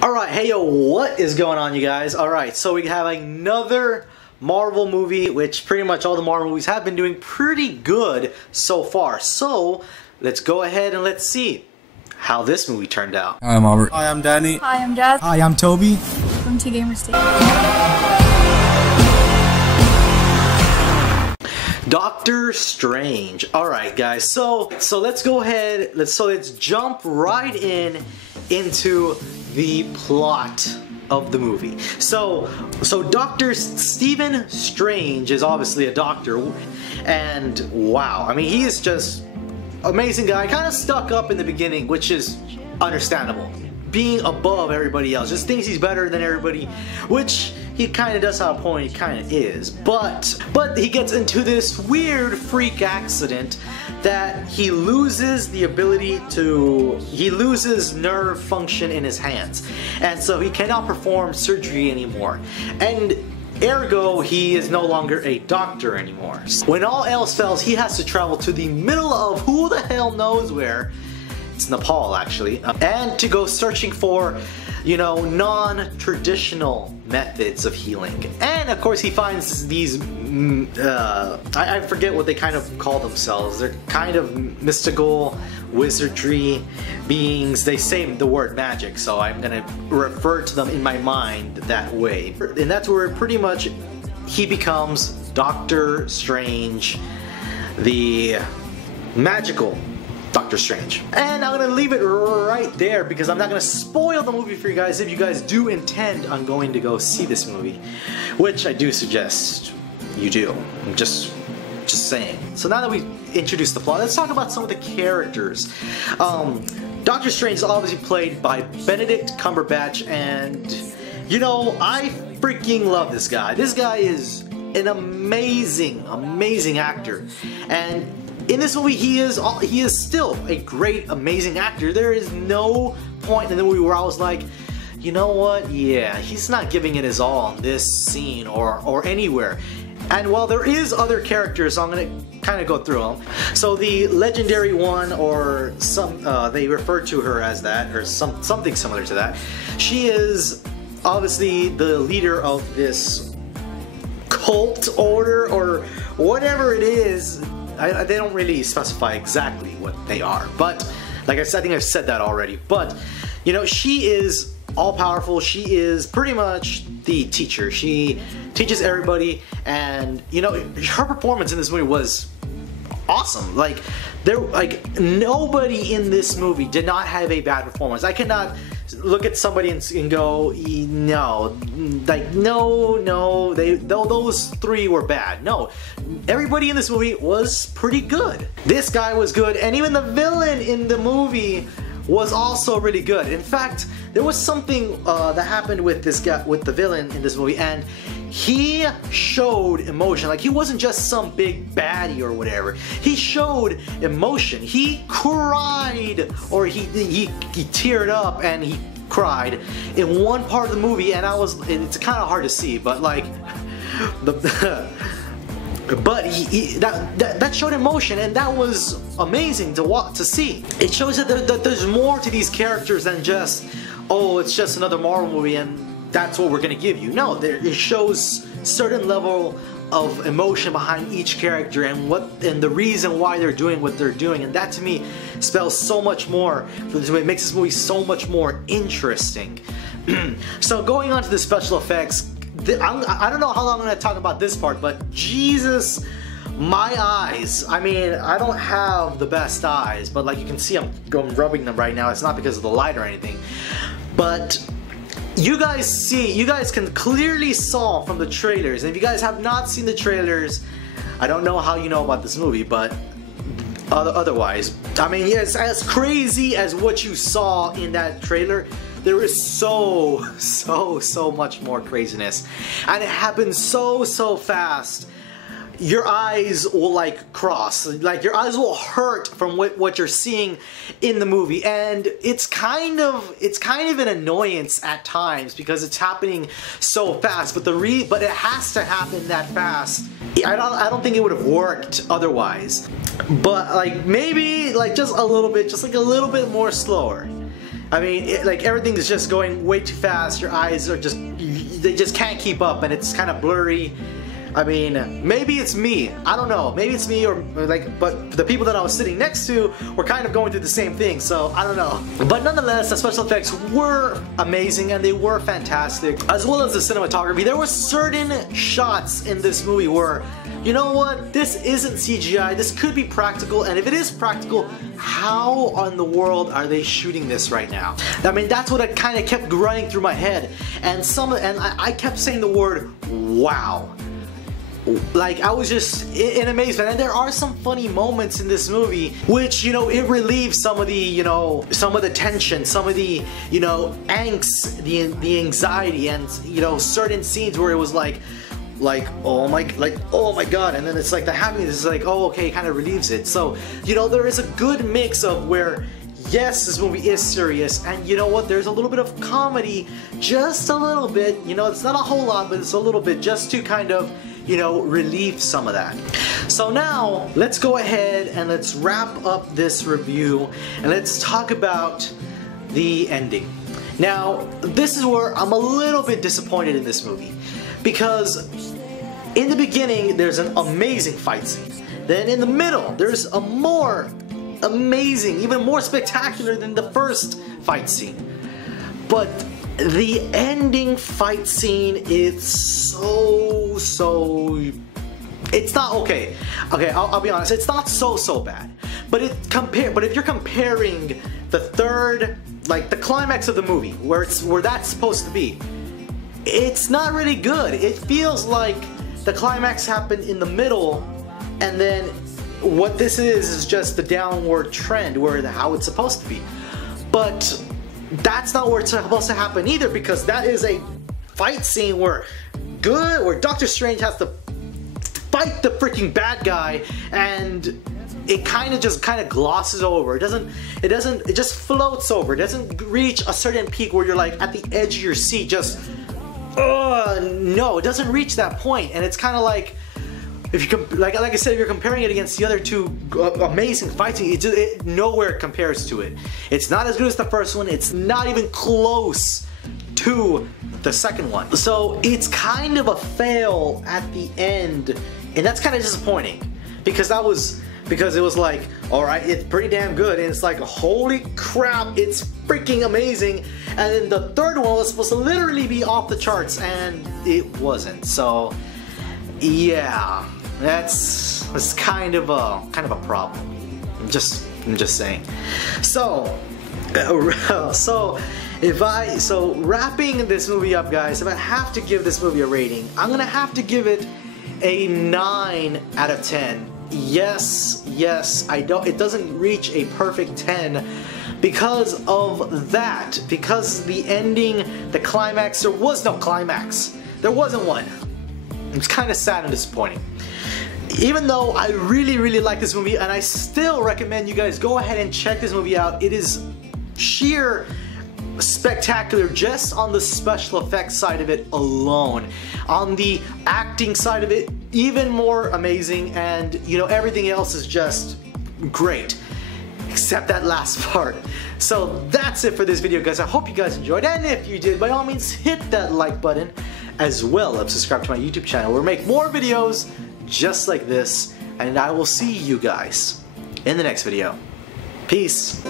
Alright, hey yo, what is going on, you guys? Alright, so we have another Marvel movie, which pretty much all the Marvel movies have been doing pretty good so far. So, let's go ahead and let's see how this movie turned out. Hi, I'm Albert. Hi, I'm Danny. Hi, I'm Jazz. Hi, I'm Toby. Welcome to Gamer State. Doctor Strange. Alright guys, so let's go ahead, let's jump right into the plot of the movie. So Dr. Stephen Strange is obviously a doctor, and wow, I mean, he is just amazing guy, kind of stuck up in the beginning, which is understandable. Being above everybody else, just thinks he's better than everybody, which he kind of does have a point, he kind of is. But he gets into this weird freak accident that he loses the ability to, he loses nerve function in his hands. And so he cannot perform surgery anymore. And ergo, he is no longer a doctor anymore. When all else fails, he has to travel to the middle of who the hell knows where. It's Nepal, actually, and to go searching for, you know, non-traditional methods of healing. And of course he finds these, I forget what they kind of call themselves. They're kind of mystical wizardry beings. They say the word magic, so I'm gonna refer to them in my mind that way. And that's where pretty much he becomes Doctor Strange, the magical Doctor Strange. And I'm gonna leave it right there because I'm not gonna spoil the movie for you guys if you guys do intend on going to go see this movie, which I do suggest you do. I'm just saying. So now that we've introduced the plot, let's talk about some of the characters. Doctor Strange is obviously played by Benedict Cumberbatch, and you know, I freaking love this guy. This guy is an amazing actor, and in this movie, he is still a great, amazing actor. There is no point in the movie where I was like, you know what? Yeah, he's not giving it his all on this scene or anywhere. And while there is other characters, so I'm gonna kind of go through them. So the legendary one, or some they refer to her as that, or something similar to that. She is obviously the leader of this cult order or whatever it is. They don't really specify exactly what they are, but like I said, I think I've said that already. But you know, she is all-powerful. She is pretty much the teacher. She teaches everybody, and you know, her performance in this movie was awesome. Like nobody in this movie did not have a bad performance. I cannot look at somebody and go, no, like no, those three were bad. No, everybody in this movie was pretty good. This guy was good, and even the villain in the movie was also really good. In fact, there was something that happened with this guy, with the villain in this movie, and he showed emotion. Like, he wasn't just some big baddie or whatever. He showed emotion. He cried, or he teared up and he cried in one part of the movie, and it's kind of hard to see, but like but that showed emotion, and that was amazing to see. It shows that there's more to these characters than just, oh, it's just another Marvel movie and that's what we're gonna give you. No, it shows certain level of emotion behind each character and the reason why they're doing what they're doing, and that to me spells so much more for this movie. It makes this movie so much more interesting. So going on to the special effects, I don't know how long I'm gonna talk about this part, but Jesus, my eyes. I mean, I don't have the best eyes, but like you can see, I'm rubbing them right now. It's not because of the light or anything, but you guys can clearly saw from the trailers, and if you guys have not seen the trailers, I don't know how you know about this movie, but otherwise, I mean, yes, as crazy as what you saw in that trailer, there is so much more craziness, and it happens so fast. Your eyes will like cross, like your eyes will hurt from what you're seeing in the movie, and it's kind of an annoyance at times because it's happening so fast. But but it has to happen that fast. I don't think it would have worked otherwise. But like maybe like just a little bit more slower. I mean, like everything is just going way too fast. Your eyes are they just can't keep up, and it's kind of blurry. I mean, maybe it's me. I don't know. Maybe it's me, or like, but the people that I was sitting next to were kind of going through the same thing, so I don't know. But nonetheless, the special effects were amazing and they were fantastic, as well as the cinematography. There were certain shots in this movie where, you know what, this isn't CGI, this could be practical, and if it is practical, how on the world are they shooting this right now? I mean, that's what I kind of kept running through my head, and I kept saying the word wow. Like, I was just in amazement. And there are some funny moments in this movie which, you know, it relieves some of the, you know, some of the tension, some of the, you know, angst, the anxiety, and, you know, certain scenes where it was like oh my god, and then it's like the happiness is like, oh, okay, it kind of relieves it. So, you know, there is a good mix of where, yes, this movie is serious, and you know what, there's a little bit of comedy, just a little bit, you know, it's not a whole lot, but it's a little bit, just to kind of, you know, relieve some of that. So now, let's go ahead and let's wrap up this review, and let's talk about the ending. Now, this is where I'm a little bit disappointed in this movie, because in the beginning, there's an amazing fight scene. Then in the middle, there's a more amazing, even more spectacular than the first fight scene. But the ending fight scene is so it's not okay. Okay, I'll be honest, it's not so bad. But if you're comparing the third, like the climax of the movie, where that's supposed to be, it's not really good. It feels like the climax happened in the middle, and then what this is just the downward trend how it's supposed to be. But that's not where it's supposed to happen either, because that is a fight scene where Doctor Strange has to fight the freaking bad guy, and it kind of glosses over. It just floats over. It doesn't reach a certain peak where you're like at the edge of your seat, just no, it doesn't reach that point. And it's kind of like, if you like I said, if you're comparing it against the other two amazing fighting, it nowhere compares to it. It's not as good as the first one. It's not even close to the second one. So it's kind of a fail at the end, and that's kind of disappointing, because it was like, all right, it's pretty damn good, and it's like, holy crap, it's freaking amazing. And then the third one was supposed to literally be off the charts, and it wasn't. So yeah, that's kind of a problem. I'm just saying. So wrapping this movie up, guys, if I have to give this movie a rating, I'm gonna have to give it a 9 out of 10. Yes, it doesn't reach a perfect 10 because of that. Because the ending, the climax, there was no climax. There wasn't one. It's kind of sad and disappointing. Even though I really like this movie, and I still recommend you guys go ahead and check this movie out. It is sheer spectacular just on the special effects side of it alone. On the acting side of it, even more amazing, and you know, everything else is just great except that last part. So that's it for this video, guys. I hope you guys enjoyed, and if you did, by all means hit that like button, as well as subscribe to my YouTube channel where we make more videos just like this, and I will see you guys in the next video. Peace.